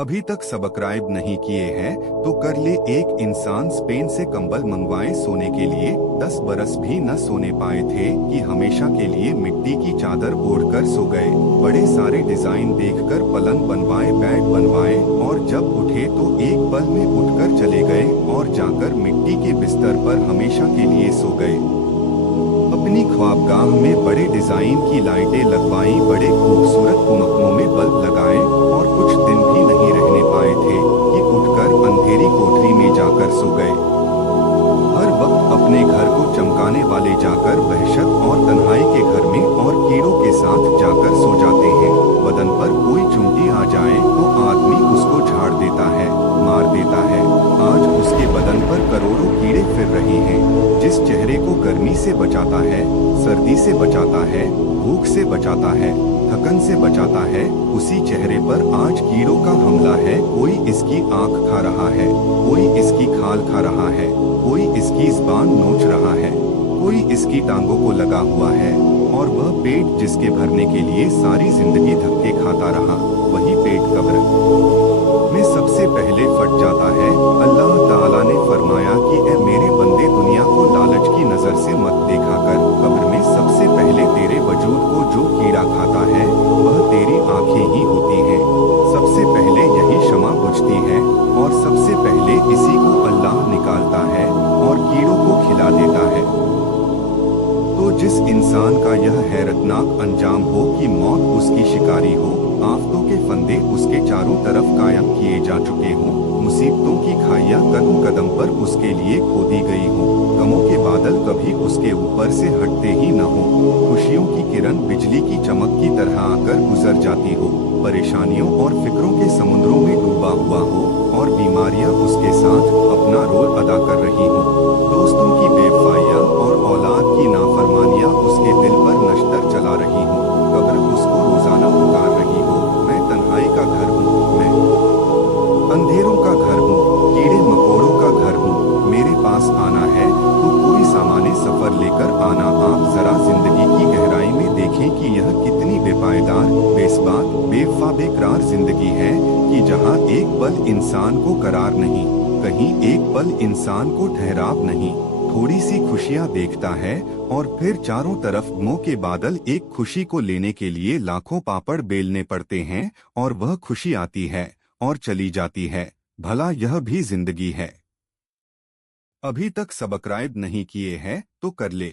अभी तक सब्सक्राइब नहीं किए हैं तो कर ले। एक इंसान स्पेन से कंबल मंगवाए सोने के लिए, 10 बरस भी न सोने पाए थे कि हमेशा के लिए मिट्टी की चादर ओढ़कर सो गए। बड़े सारे डिजाइन देखकर पलंग बनवाए, बेड बनवाए और जब उठे तो एक पल में उठकर चले गए और जाकर मिट्टी के बिस्तर पर हमेशा के लिए सो गए। अपनी ख्वाबगाह में बड़े डिजाइन की लाइटें लगवाई, बड़े खूबसूरत मखमों में बल्ब लगाए और कुछ दिन भी नहीं रहने पाए थे कि उठकर अंधेरी कोठरी में जाकर सो गए। हर वक्त अपने घर को चमकाने वाले जाकर वहशत और तन्हाई के घर में और कीड़ों के साथ जाकर सो जाते हैं। बदन पर कोई चुंटी आ जाए तो आदमी उसको झाड़ देता है, मार देता है। आज उसके बदन पर करोड़ों कीड़े फिर रहे हैं। जिस चेहरे को गर्मी से बचाता है, सर्दी से बचाता है, भूख से बचाता है, थकन से बचाता है, उसी चेहरे पर आज कीड़ों का हमला है। कोई इसकी आंख खा रहा है, कोई इसकी खाल खा रहा है, कोई इसकी ज़बान नोच रहा है, कोई इसकी टांगों को लगा हुआ है। और वह पेट जिसके भरने के लिए सारी जिंदगी धक्के खाता रहा, वही पेट कब्र में सबसे पहले फट जाता है। अल्लाह ताला ने फरमाया कि ए मेरे बंदे, दुनिया को लालच की नजर से मत देखा कर। कब्र में सबसे पहले तेरे वजूद को जो कीड़ा खाता है वह तेरी आंखें ही होती हैं। सबसे पहले यही शमा बुझती है और सबसे पहले इसी को अल्लाह निकालता है और कीड़ों को खिला देता है। तो जिस इंसान का यह हैरतनाक अंजाम हो कि मौत उसकी शिकारी हो, आफतों के फंदे उसके चारों तरफ कायम किए जा चुके हों, मुसीबतों की खाइयां कदम कदम पर उसके लिए खोदी गई हों, गमों के बादल कभी उसके ऊपर से हटते ही न हो, खुशियों की किरण बिजली की चमक की तरह आकर गुजर जाती हो, परेशानियों और फिक्रों के समुद्रों में डूबा हुआ हो और बीमारियां उसके साथ अपना रोल अदा कर रही हो, दोस्तों की बेवफाइयां और औलाद की नाफरमानियां उसके दिल पर नश्तर चला रही हो, कब्र उसको रोजाना पुकार रही हो, मैं तन्हाई का घर हूँ, मैं अंधेरों का घर हूँ, कीड़े मकोड़ों का घर हूँ, मेरे पास आना है तो कोई सामान्य सफर लेकर आना। आप जरा जिंदगी की गहराई में देखें कि यह कितनी बेपायदार, बेसबाक, बेवफा, बेकरार जिंदगी है कि जहाँ एक पल इंसान को करार नहीं, कहीं एक पल इंसान को ठहराव नहीं, थोड़ी सी खुशियाँ देखता है और फिर चारों तरफ गमों के बादल। एक खुशी को लेने के लिए लाखों पापड़ बेलने पड़ते हैं और वह खुशी आती है और चली जाती है। भला यह भी जिंदगी है? अभी तक सब्सक्राइब नहीं किए हैं तो कर ले।